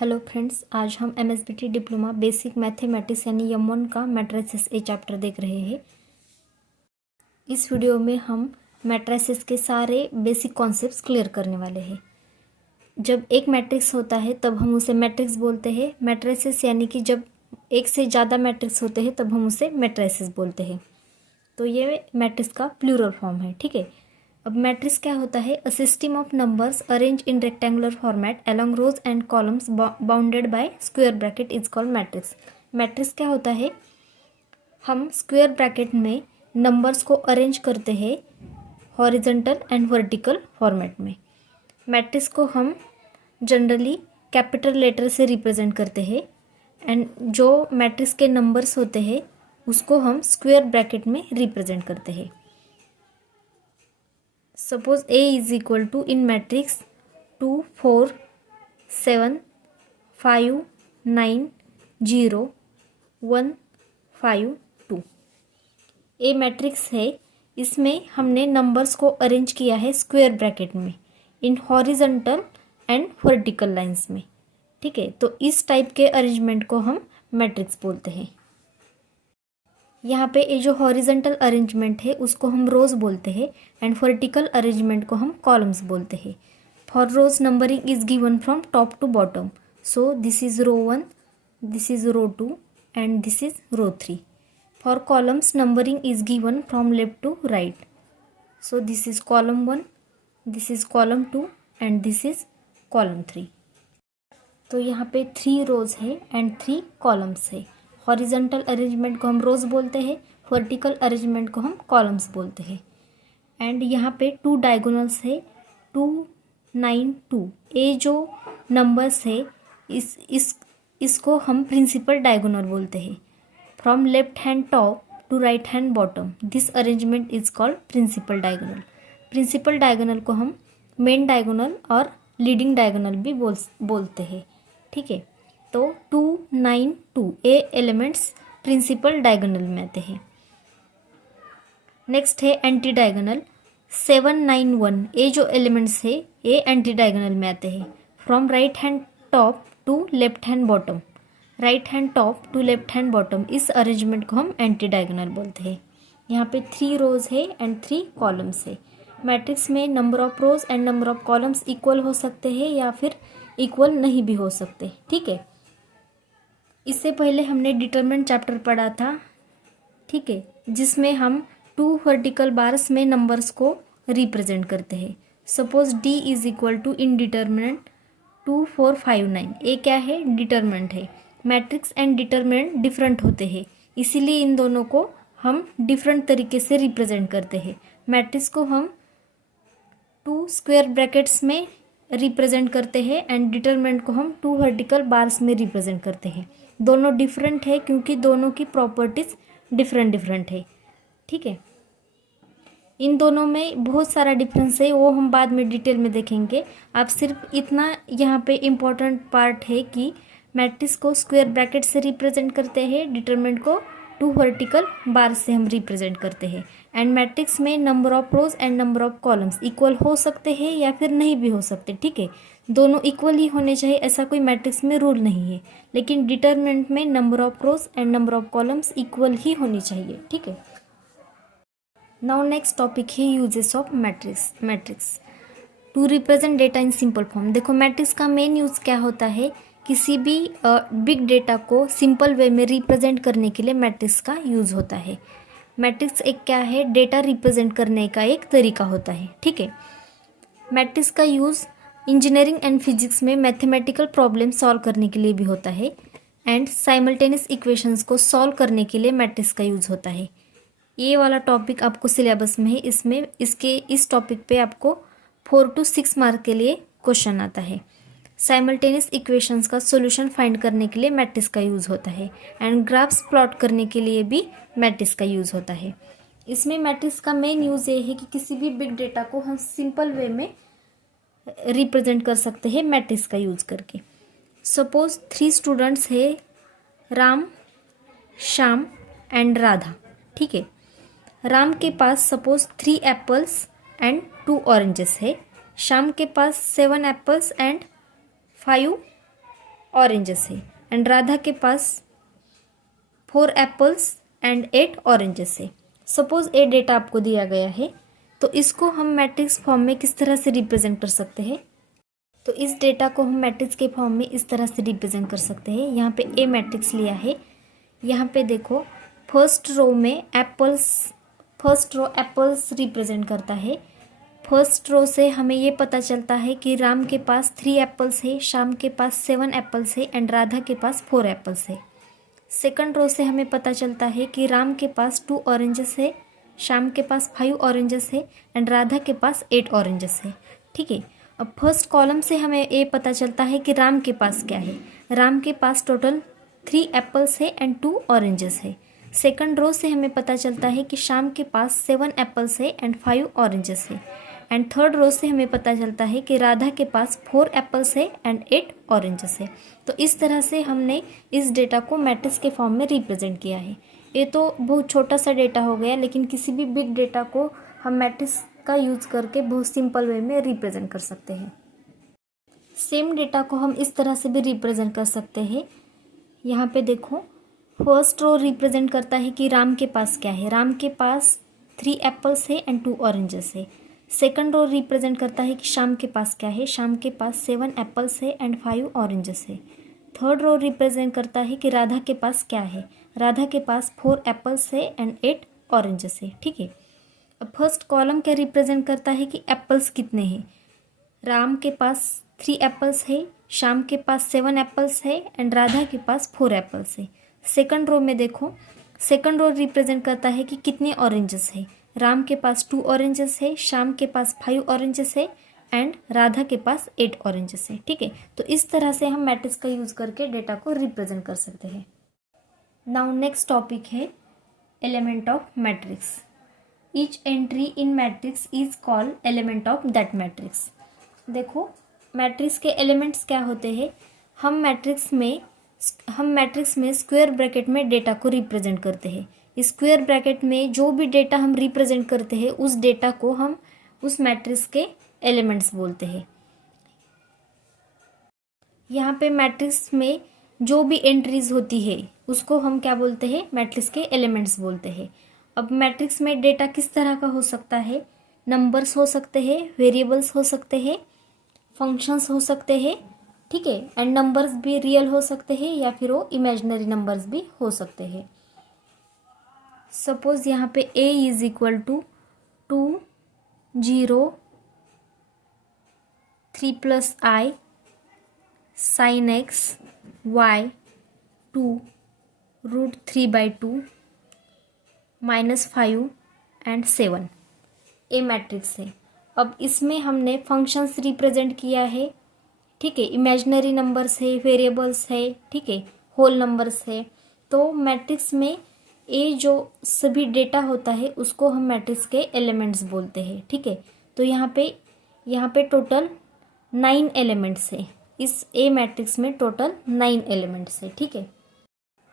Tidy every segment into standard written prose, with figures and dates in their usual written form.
Hello friends, आज हम MSBT diploma basic mathematics यानी M1 का मैट्रिसेस ए चैप्टर देख रहे हैं। इस वीडियो में हम मैट्रिसेस के सारे बेसिक कॉन्सेप्ट्स क्लियर करने वाले हैं। जब एक मैट्रिक्स होता है तब हम उसे मैट्रिक्स बोलते हैं। मैट्रिसेस यानी कि जब एक से ज़्यादा मैट्रिक्स होते हैं तब हम उसे मैट्रिसेस बोलते हैं। तो ये मैट्रिक्स का प्लूरल फॉर्म है, ठीक है। अब मैट्रिक्स क्या होता है? A system of numbers arrange in rectangular format along rows and columns bounded by square bracket is called matrix. Matrix क्या होता है? हम स्क्वायर ब्रैकेट में नंबर्स को अरेंज करते हैं हॉरिजॉन्टल एंड वर्टिकल फॉर्मेट में। मैट्रिक्स को हम जनरली कैपिटल लेटर से रिप्रेजेंट करते हैं एंड जो मैट्रिक्स के नंबर्स होते हैं उसको हम स्क्वायर ब्रैकेट में रिप्रेजेंट करते हैं। Suppose A is equal to in matrix 2, 4, 7, 5, 9, 0, 1, 5, 2। A matrix है, इसमें हमने नंबर्स को अरेंज किया है स्क्वायर ब्रैकेट में in horizontal and vertical lines में, ठीक है। तो इस टाइप के अरेंजमेंट को हम मैट्रिक्स बोलते हैं। यहाँ पे ये जो हॉरिजॉन्टल अरेंजमेंट है उसको हम रोज बोलते हैं एंड वर्टिकल अरेंजमेंट को हम कॉलम्स बोलते हैं। For rows numbering is given from top to bottom, so this is row 1, this is row 2 and this is row 3। For columns numbering is given from left to right, so this is column 1, this is column 2 and this is column 3। तो यहाँ पे 3 rows है and 3 columns है। Horizontal arrangement को हम रोज बोलते हैं, vertical arrangement को हम कॉलम्स बोलते हैं। एंड यहाँ पे 2 डायगोनल्स है, 2, 9, 2। ये जो नंबर्स है इसको हम प्रिंसिपल डायगोनल बोलते हैं। From left hand top to right hand bottom this arrangement is called principal diagonal. Principal diagonal को हम मेन डायगोनल और लीडिंग डायगोनल भी बोलते हैं, ठीक है। तो 2, 9, 2 ये एलिमेंट्स प्रिंसिपल डायगोनल में आते हैं। नेक्स्ट है एंटी डायगोनल। 7, 9, 1 ये जो एलिमेंट्स है ये एंटी डायगोनल में आते हैं। From right hand top to left hand bottom, right hand top to left hand bottom, इस अरेंजमेंट को हम एंटी डायगोनल बोलते हैं। यहाँ पे 3 रोज है एंड 3 कॉलम्स है। मैट्रिक्स में number of rows and number of columns equal हो सकते हैं या फिर इक्वल नहीं भी हो सकते, ठीक है। इससे पहले हमने डिटरमिनेंट चैप्टर पढ़ा था, ठीक है, जिसमें हम 2 वर्टिकल बार्स में नंबर्स को रिप्रेजेंट करते हैं। Suppose D is equal to in determinant 2, 4, 5, 9। ये क्या है? डिटरमिनेंट है। मैट्रिक्स एंड डिटरमिनेंट डिफरेंट होते हैं, इसीलिए इन दोनों को हम डिफरेंट तरीके से रिप्रेजेंट करते हैं। मैट्रिक्स को हम 2 स्क्वायर ब्रैकेट्स में रिप्रेजेंट करते हैं एंड डिटरमिनेंट को हम 2 वर्टिकल बार्स में रिप्रेजेंट करते हैं। दोनों डिफरेंट है क्योंकि दोनों की प्रॉपर्टीज डिफरेंट है, ठीक है। इन दोनों में बहुत सारा डिफरेंस है, वो हम बाद में डिटेल में देखेंगे। आप सिर्फ इतना यहाँ पे इम्पोर्टेंट पार्ट है कि मैट्रिक्स को स्क्वायर ब्रैकेट से रिप्रेजेंट करते हैं, डिटरमिनेंट को 2 वर्टिकल बार से हम रिप्रेजेंट करते हैं। एंड मैट्रिक्स में number of rows and number of columns equal हो सकते हैं या फिर नहीं भी हो सकते, ठीक है। दोनों इक्वल ही होने चाहिए, ऐसा कोई मैट्रिक्स में रूल नहीं है, लेकिन डिटरमिनेंट में number of rows and number of columns equal ही होनी चाहिए, ठीक है। नाउ नेक्स्ट टॉपिक है uses of matrix to represent data in simple form. देखो मैट्रिक्स का मेन यूज़ क्या होता है? किसी भी बिग डेटा को सिंपल वे में रिप्रेजेंट करने के लिए मैट्रिक्स का यूज़ होता है। मैट्रिक्स एक क्या है? डेटा रिप्रेजेंट करने का एक तरीका होता है, ठीक है। मैट्रिक्स का यूज़ इंजीनियरिंग एंड फिजिक्स में मैथमेटिकल प्रॉब्लम सॉल्व करने के लिए भी होता है एंड साइमल्टेनियस इक्वेशंस को सॉल्व करने के लिए मैट्रिक्स का यूज़ होता है। ये वाला टॉपिक आपको सिलेबस में है, इसमें इस टॉपिक पे आपको 4 to 6 मार्क के लिए क्वेश्चन आता है। साइमल्टेनियस इक्वेशंस का सॉल्यूशन फाइंड करने के लिए मैट्रिक्स का यूज़ होता है एंड ग्राफ्स प्लॉट करने के लिए भी मैट्रिक्स का यूज़ होता है। इसमें मैट्रिक्स का मेन यूज़ ये है कि किसी भी बिग डेटा को हम सिंपल वे में रिप्रेजेंट कर सकते हैं मैट्रिक्स का यूज़ करके। सपोज 3 स्टूडेंट्स है, राम, श्याम एंड राधा, ठीक है। राम के पास सपोज 3 एप्पल्स एंड 2 ऑरेंजेस है। श्याम के पास 7 एप्पल्स एंड 5 ऑरेंजेस है एंड राधा के पास 4 एप्पल्स एंड 8 ऑरेंजेस है। सपोज ये डेटा आपको दिया गया है, तो इसको हम मैट्रिक्स फॉर्म में किस तरह से रिप्रेजेंट कर सकते हैं? तो इस डेटा को हम मैट्रिक्स के फॉर्म में इस तरह से रिप्रेजेंट कर सकते हैं। यहाँ पे ए मैट्रिक्स लिया है, यहाँ पे देखो फर्स्ट रो में फर्स्ट रो एप्पल्स रिप्रेजेंट करता है। फर्स्ट रो से हमें ये पता चलता है कि राम के पास 3 एप्पल्स है, श्याम के पास 7 एप्पल्स है एंड राधा के पास 4 एप्पल्स है। सेकंड रो से हमें पता चलता है कि राम के पास 2 ऑरेंजेस है, श्याम के पास 5 ऑरेंजेस है एंड राधा के पास 8 ऑरेंजेस है। ठीक है, अब फर्स्ट कॉलम से हमें ये पता चलता है कि राम के पास क्या है। राम के पास टोटल 3 एप्पल्स है एंड 2 ऑरेंजेस है। सेकंड रो से हमें पता चलता है कि श्याम के पास 7 एप्पल्स है एंड 5 ऑरेंजेस है। एंड थर्ड रो से हमें पता चलता है कि राधा के पास 4 एप्पल्स है एंड 8 ऑरेंजेस है। तो इस तरह से हमने इस डेटा को मैट्रिक्स के फॉर्म में रिप्रेजेंट किया है। ये तो बहुत छोटा सा डेटा हो गया, लेकिन किसी भी बिग डेटा को हम मैट्रिक्स का यूज़ करके बहुत सिंपल वे में रिप्रेजेंट कर सकते हैं। सेम डेटा को हम इस तरह से भी रिप्रेजेंट कर सकते हैं। यहाँ पे देखो फर्स्ट रो रिप्रेजेंट करता है कि राम के पास क्या है। राम के पास 3 एप्पल्स है एंड 2 ऑरेंजेस है। सेकंड रो रिप्रेजेंट करता है कि श्याम के पास क्या है। श्याम के पास 7 एप्पल्स है एंड 5 ऑरेंजेस है। थर्ड रो रिप्रेजेंट करता है कि राधा के पास क्या है। राधा के पास 4 एप्पल्स है एंड 8 ऑरेंजेस है। ठीक है, अब फर्स्ट कॉलम क्या रिप्रेजेंट करता है कि एप्पल्स कितने हैं। राम के पास 3 एप्पल्स है, श्याम के पास 7 एप्पल्स है एंड राधा के पास 4 एप्पल्स है। सेकंड रो में देखो, सेकंड रो रिप्रेजेंट करता है कि कितने ऑरेंजेस है। राम के पास 2 ऑरेंजेस है, श्याम के पास 5 ऑरेंजेस है एंड राधा के पास 8 ऑरेंजेस है। ठीक है, तो इस तरह से हम मैट्रिक्स का यूज़ करके डेटा को रिप्रेजेंट कर सकते हैं। नाउ नेक्स्ट टॉपिक है element of matrix. Each entry in matrix is called element of that matrix. देखो मैट्रिक्स के एलिमेंट्स क्या होते हैं। हम मैट्रिक्स में स्क्वायर ब्रैकेट में डेटा को रिप्रेजेंट करते हैं। स्क्वायर ब्रैकेट में जो भी डेटा हम रिप्रेजेंट करते हैं उस डेटा को हम उस मैट्रिक्स के एलिमेंट्स बोलते हैं। यहाँ पे मैट्रिक्स में जो भी एंट्रीज होती है उसको हम क्या बोलते हैं, मैट्रिक्स के एलिमेंट्स बोलते हैं। अब मैट्रिक्स में डेटा किस तरह का हो सकता है, नंबर्स हो सकते हैं, वेरिएबल्स हो सकते हैं, फंक्शंस हो सकते हैं। ठीक है, एंड नंबर्स भी रियल हो सकते हैं या फिर वो इमेजिनरी नंबर्स भी हो सकते हैं। सपोज यहाँ पे a is equal to 2 0 3 plus i sin x y 2 √3/2 -5 and 7 A matrix है। अब इसमें हमने फंक्शंस रिप्रेजेंट किया है। ठीक है, इमेजिनरी नंबर्स है, वेरिएबल्स है, ठीक है, होल नंबर्स है। तो मैट्रिक्स में ये जो सभी डेटा होता है उसको हम मैट्रिक्स के एलिमेंट्स बोलते हैं। ठीक है, तो यहाँ पे टोटल 9 एलिमेंट्स है। इस ए मैट्रिक्स में टोटल 9 एलिमेंट्स है। ठीक है,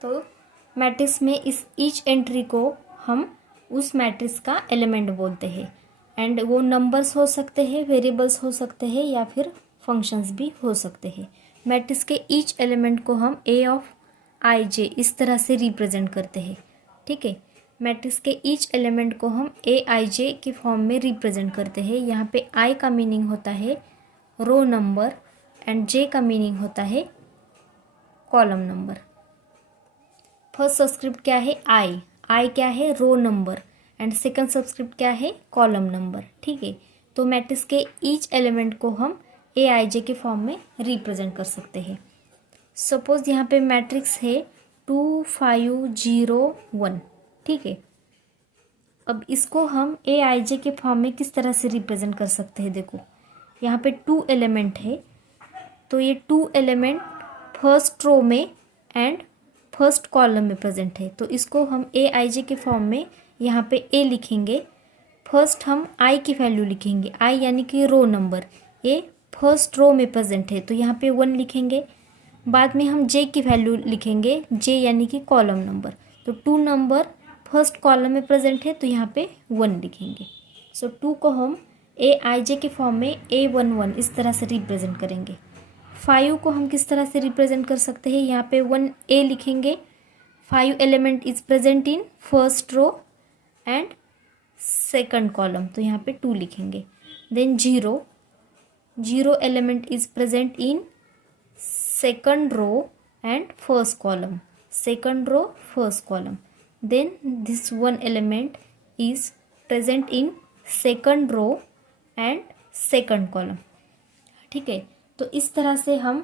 तो मैट्रिक्स में इस ईच एंट्री को हम उस मैट्रिक्स का एलिमेंट बोलते हैं। एंड वो नंबर्स हो सकते हैं, वेरिएबल्स हो सकते हैं या फिर फंक्शंस भी हो सकते हैं। मैट्रिक्स के ईच एलिमेंट को हम ए ऑफ आई जे इस तरह से रिप्रेजेंट करते हैं। ठीक है, मैट्रिक्स के ईच एलिमेंट को हम ए आई जे के फॉर्म में रिप्रेजेंट करते हैं। यहाँ पे आई का मीनिंग होता है रो नंबर एंड जे का मीनिंग होता है कॉलम नंबर। फर्स्ट सबस्क्रिप्ट क्या है, आई क्या है, row number and second subscript क्या है, कॉलम नंबर। ठीक है, तो मैट्रिक्स के ईच एलिमेंट को हम ए आई जे के फॉर्म में रिप्रेजेंट कर सकते हैं। सपोज यहाँ पे मैट्रिक्स है 2 5 0 1। ठीक है, अब इसको हम ए आई जे के फॉर्म में किस तरह से रिप्रेजेंट कर सकते हैं। देखो यहाँ पे 2 एलिमेंट है, तो ये 2 एलिमेंट फर्स्ट रो में एंड फर्स्ट कॉलम में प्रेजेंट है। तो इसको हम ए आई जे के फॉर्म में यहाँ पे ए लिखेंगे। फर्स्ट हम आई की वैल्यू लिखेंगे, आई यानी कि रो नंबर, ए फर्स्ट रो में प्रेजेंट है तो यहाँ पे 1 लिखेंगे। बाद में हम जे की वैल्यू लिखेंगे, जे यानी कि कॉलम नंबर, तो 2 नंबर फर्स्ट कॉलम में प्रेजेंट है तो यहाँ पे 1 लिखेंगे। सो 2 को हम ए आई जे के फॉर्म में A11 इस तरह से रिप्रेजेंट करेंगे। 5 को हम किस तरह से रिप्रेजेंट कर सकते हैं, यहाँ पे 1A लिखेंगे, 5 element is present in first row and second column, तो यहाँ पे 2 लिखेंगे। Then 0 element is present in second row and first column, second row first column. Then this one element is present in second row and second column. ठीक है, तो इस तरह से हम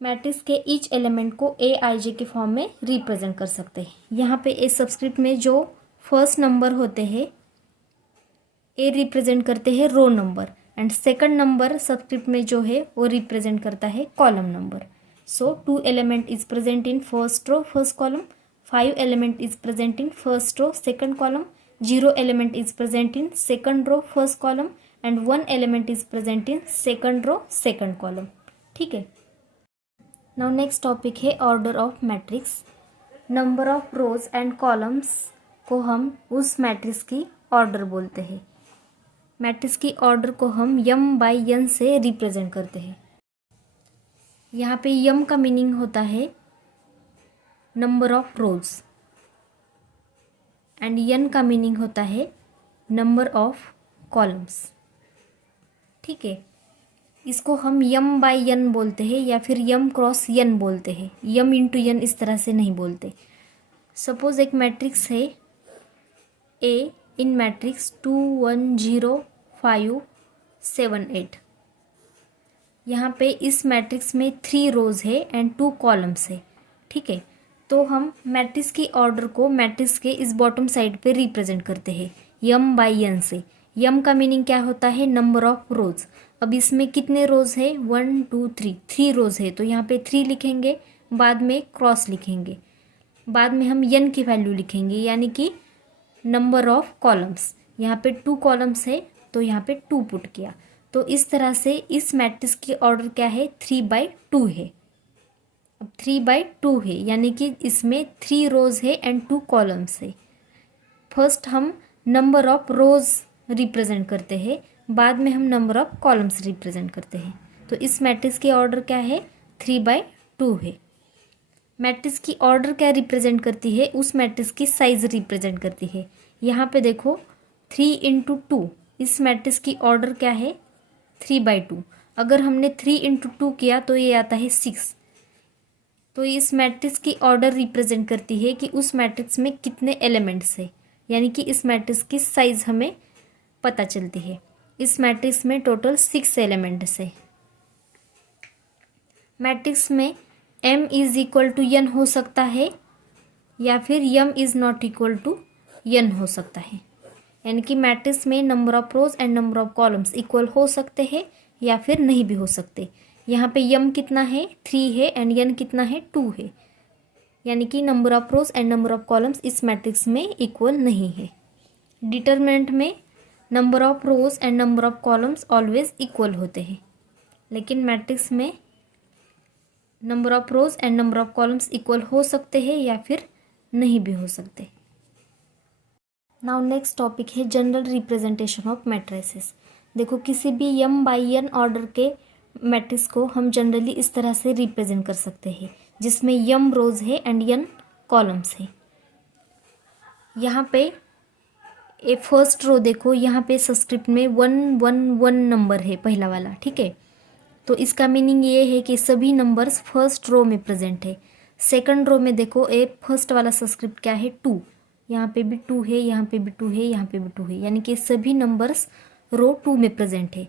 मैट्रिक्स के ईच एलिमेंट को ए आई जे के फॉर्म में रिप्रेजेंट कर सकते हैं। यहाँ पे ए सबस्क्रिप्ट में जो फर्स्ट नंबर होते हैं ए रिप्रेजेंट करते हैं row number, and second number subscript में जो है वो रिप्रेजेंट करता है column number. So 2 element is present in first row first column, 5 element is present in first row second column, 0 element is present in second row first column and 1 element is present in second row second column। ठीक है। Now next topic है order of matrix। number of rows and columns को हम उस matrix की order बोलते हैं। Matrix की ऑर्डर को हम m by n से रिप्रेजेंट करते हैं। यहाँ पे यम का मीनिंग होता है नंबर ऑफ रोज एंड यन का मीनिंग होता है नंबर ऑफ कॉलम्स। ठीक है, इसको हम यम बाय यन बोलते हैं या फिर यम क्रॉस यन बोलते हैं, यम इंटू यन इस तरह से नहीं बोलते। सपोज एक मैट्रिक्स है ए इन मैट्रिक्स 2 1 0 5 7 8। यहाँ पे इस मैट्रिक्स में 3 रोज है एंड 2 कॉलम्स है। ठीक है, तो हम मैट्रिक्स की ऑर्डर को मैट्रिक्स के इस बॉटम साइड पे रिप्रेजेंट करते हैं यम बाय यन से। यम का मीनिंग क्या होता है, नंबर ऑफ रोज। अब इसमें कितने रोज है, 1 2 3, 3 रोज है, तो यहाँ पे 3 लिखेंगे, बाद में क्रॉस लिखेंगे, बाद में हम यन की वैल्यू लिखेंगे यानी कि नंबर ऑफ कॉलम्स। यहाँ पे 2 कॉलम्स है तो यहाँ पे 2 पुट किया। तो इस तरह से इस मैट्रिक्स की ऑर्डर क्या है, 3/2 है। अब 3/2 है यानी कि इसमें 3 रोज है एंड 2 कॉलम्स है। फर्स्ट हम नंबर ऑफ रोज रिप्रेजेंट करते हैं, बाद में हम नंबर ऑफ कॉलम्स रिप्रेजेंट करते हैं। तो इस मैट्रिक्स की ऑर्डर क्या है, 3/2 है। मैट्रिक्स की ऑर्डर क्या रिप्रेजेंट करती है, उस मैट्रिक्स की साइज रिप्रेजेंट करती है। यहाँ पे देखो 3 × 2, इस मैट्रिक्स की ऑर्डर क्या है, 3/2। अगर हमने 3 × 2 किया तो ये आता है 6। तो इस मैट्रिक्स की ऑर्डर रिप्रेजेंट करती है कि उस मैट्रिक्स में कितने एलिमेंट्स है, यानी कि इस मैट्रिक्स की साइज हमें पता चलती है। इस मैट्रिक्स में टोटल 6 एलिमेंट्स है। मैट्रिक्स में m = n हो सकता है या फिर m ≠ n हो सकता है, यानी कि मैट्रिक्स में number of rows and number of columns equal हो सकते हैं या फिर नहीं भी हो सकते। यहाँ पे m कितना है, 3 है एंड n कितना है, 2 है, यानी कि number of rows and number of columns इस मैट्रिक्स में इक्वल नहीं है। डिटरमिनेंट में number of rows and number of columns always equal होते हैं, लेकिन मैट्रिक्स में number of rows and number of columns equal हो सकते हैं या फिर नहीं भी हो सकते। नाउ नेक्स्ट टॉपिक है जनरल रिप्रेजेंटेशन ऑफ मैट्रिसेस। देखो किसी भी m बाई n ऑर्डर के मैट्रिक्स को हम जनरली इस तरह से रिप्रेजेंट कर सकते हैं, जिसमें m रोज है एंड n कॉलम्स है। यहाँ पे ए फर्स्ट रो देखो, यहाँ पे सबस्क्रिप्ट में 1 1 1 नंबर है पहला वाला। ठीक है, तो इसका मीनिंग ये है कि सभी नंबर्स फर्स्ट रो में प्रेजेंट है। सेकंड रो में देखो ए फर्स्ट वाला सबस्क्रिप्ट क्या है, 2, यहाँ पे भी 2 है, यहाँ पे भी 2 है, यहाँ पे भी 2 है, यानी कि सभी नंबर्स रो 2 में प्रेजेंट है।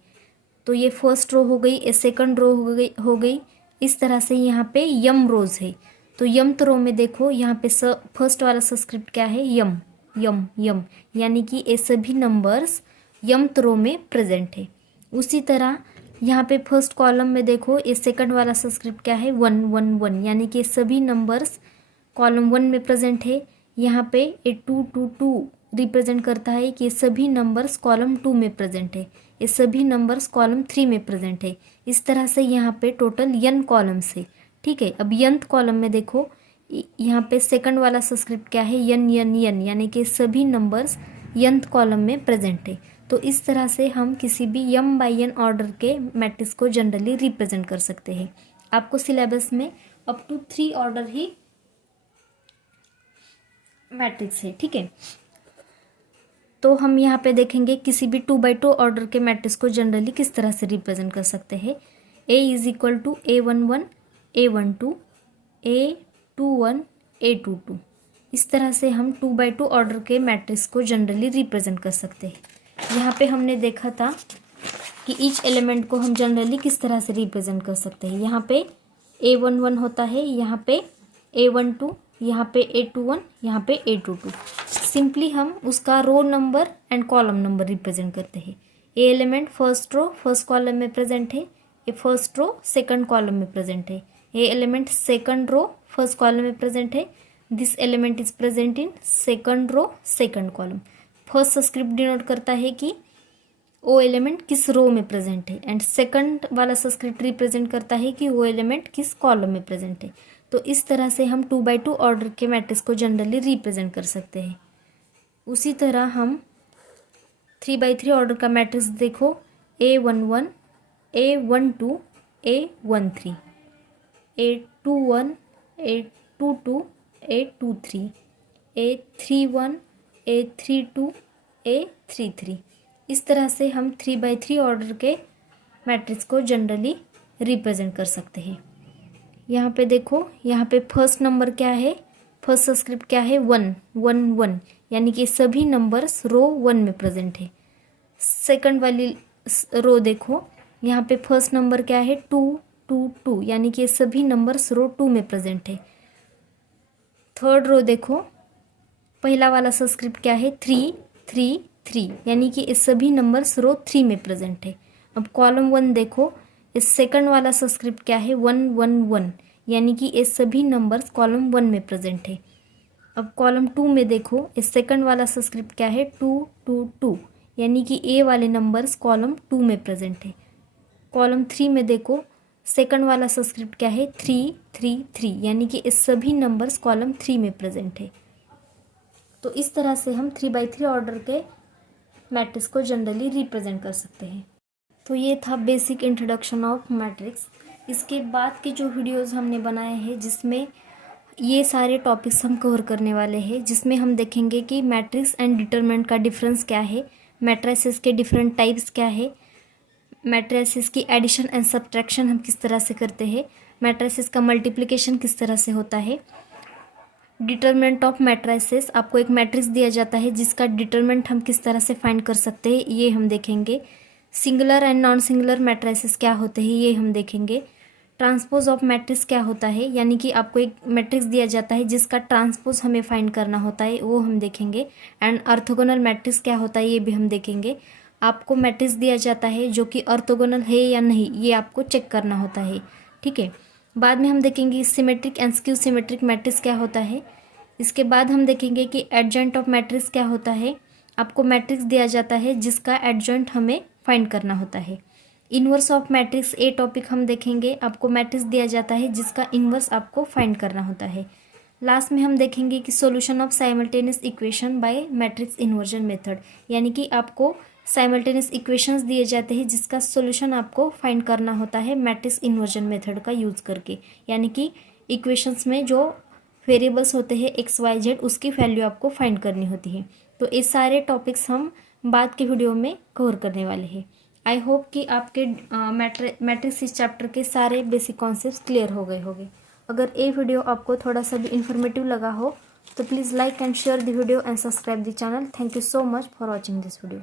तो ये फर्स्ट रो हो गई, ये सेकंड रो हो गई। इस तरह से यहाँ पे यम रोज है। तो यमथ रो में देखो यहाँ पे फर्स्ट वाला सबस्क्रिप्ट क्या है, यम यम यम, यानी कि ये सभी नंबर्स यमथ रो में प्रेजेंट है। उसी तरह यहाँ पे फर्स्ट कॉलम में देखो ये सेकंड वाला सबस्क्रिप्ट क्या है, 1 1 1, यानी कि सभी नंबर्स कॉलम 1 में प्रेजेंट है। यहाँ पे ये 2 2 2 रिप्रेजेंट करता है कि सभी नंबर्स कॉलम 2 में प्रेजेंट है, ये सभी नंबर्स कॉलम 3 में प्रेजेंट है। इस तरह से यहाँ पे टोटल n कॉलम्स है। ठीक है, अब nth कॉलम में देखो यहाँ पे सेकंड वाला सबस्क्रिप्ट क्या है, n n n, यानी कि सभी नंबर्स nth कॉलम में प्रेजेंट है। तो इस तरह से हम किसी भी m बाई n ऑर्डर के मैट्रिक्स को जनरली रिप्रेजेंट कर सकते हैं। आपको सिलेबस में अप टू 3 ऑर्डर ही मैट्रिक्स है, ठीक है। तो हम यहाँ पे देखेंगे किसी भी 2x2 ऑर्डर के मैट्रिक्स को जनरली किस तरह से रिप्रेजेंट कर सकते हैं। A is equal to A11 A12 A21 A22। इस तरह से हम 2x2 ऑर्डर के मैट्रिक्स को जनरली रिप्रेजेंट कर सकते हैं। यहाँ पे हमने देखा था कि ईच एलिमेंट को हम जनरली किस तरह से रिप्रेजेंट कर सकते हैं। यहाँ पे A11 होता है, यहाँ पे A12, यहाँ पे A21, यहाँ पे A22। सिंपली हम उसका row number and column number represent करते हैं। A element first row first column में प्रेजेंट है, a first row second column में प्रेजेंट है। A element second row first column में प्रेजेंट है, this element is present in second row second column. First subscript denote करता है कि वो एलिमेंट किस रो में प्रेजेंट है, एंड सेकंड वाला सब्सक्रिप्ट रिप्रेजेंट करता है कि वो एलिमेंट किस कॉलम में प्रेजेंट है। तो इस तरह से हम 2x2 ऑर्डर के मैट्रिक्स को जनरली रिप्रेजेंट कर सकते हैं। उसी तरह हम 3x3 ऑर्डर का मैट्रिक्स देखो, A11 A12 A13 A21 A22 A23 A31 A32 A33। इस तरह से हम 3x3 ऑर्डर के मैट्रिक्स को जनरली रिप्रेजेंट कर सकते हैं। यहाँ पे देखो, यहाँ पे फर्स्ट नंबर क्या है, फर्स्ट सब्सक्रिप्ट क्या है, 1 1 1, यानी कि सभी नंबर्स रो 1 में प्रेजेंट है। सेकंड वाली रो देखो, यहाँ पे फर्स्ट नंबर क्या है, 2 2 2, यानी कि सभी नंबर्स रो 2 में प्रेजेंट है। थर्ड रो देखो, पहला वाला सब्सक्रिप्ट क्या है, 3 3 3, यानी कि ये सभी नंबर्स रो 3 में प्रेजेंट है। अब कॉलम 1 देखो, इस सेकंड वाला सब्सक्रिप्ट क्या है, 1 1 1, यानी कि ये सभी नंबर्स कॉलम 1 में प्रेजेंट है। अब कॉलम 2 में देखो, इस सेकंड वाला सब्सक्रिप्ट क्या है, 2 2 2, यानी कि ए वाले नंबर्स कॉलम 2 में प्रेजेंट है। कॉलम 3 में देखो, सेकंड वाला सब्सक्रिप्ट क्या है, 3 3 3, यानी कि इस सभी नंबर्स कॉलम 3 में प्रेजेंट है। तो इस तरह से हम 3x3 ऑर्डर के मैट्रिक्स को जनरली रिप्रेजेंट कर सकते हैं। तो ये था बेसिक इंट्रोडक्शन ऑफ मैट्रिक्स। इसके बाद के जो वीडियोस हमने बनाए हैं, जिसमें ये सारे टॉपिक्स हम कवर करने वाले हैं, जिसमें हम देखेंगे कि मैट्रिक्स एंड डिटरमिनेंट का डिफरेंस क्या है, मैट्रिसेस के डिफरेंट टाइप्स क्या है, मैट्रिसेस की एडिशन एंड सब्ट्रैक्शन हम किस तरह से करते हैं, मैट्रिसेस का मल्टीप्लिकेशन किस तरह से होता है, डिटरमिनेंट ऑफ मैट्रिसेस, आपको एक मैट्रिक्स दिया जाता है जिसका डिटरमिनेंट हम किस तरह से फाइंड कर सकते हैं, ये हम देखेंगे। Singular and non singular matrices क्या होते हैं, ये हम देखेंगे। ट्रांसपोज ऑफ मैट्रिक्स क्या होता है, यानी कि आपको एक मैट्रिक्स दिया जाता है जिसका ट्रांसपोज हमें फाइंड करना होता है, वो हम देखेंगे। एंड ऑर्थोगोनल मैट्रिक्स क्या होता है, ये भी हम देखेंगे। आपको मैट्रिक्स दिया जाता है जो कि ऑर्थोगोनल है या नहीं, ये आपको चेक करना होता है, ठीक है। बाद में हम देखेंगे symmetric and skew symmetric matrix क्या होता है। इसके बाद हम देखेंगे कि एडजॉइंट ऑफ मैट्रिक्स क्या होता है। आपको मैट्रिक्स दिया जाता है जिसका एडजॉइंट हमें फाइंड करना होता है। Inverse of matrix A topic हम देखेंगे, आपको मैट्रिक्स दिया जाता है जिसका इन्वर्स आपको फाइंड करना होता है। लास्ट में हम देखेंगे कि solution of simultaneous equation by matrix inversion method, यानी कि आपको साइमल्टेनियस इक्वेशंस दिए जाते हैं जिसका सॉल्यूशन आपको फाइंड करना होता है मैट्रिक्स इन्वर्जन मेथड का यूज़ करके, यानी कि इक्वेशंस में जो वेरिएबल्स होते हैं एक्स वाई जेड, उसकी वैल्यू आपको फाइंड करनी होती है। तो ये सारे टॉपिक्स हम बाद के वीडियो में कवर करने वाले हैं। आई होप कि आपके मैट्रिक्स इस चैप्टर के सारे बेसिक कॉन्सेप्ट्स क्लियर हो गए होंगे। अगर ये वीडियो आपको थोड़ा सा भी इन्फॉर्मेटिव लगा हो तो please like and share the video and subscribe the channel. Thank you so much for watching this video.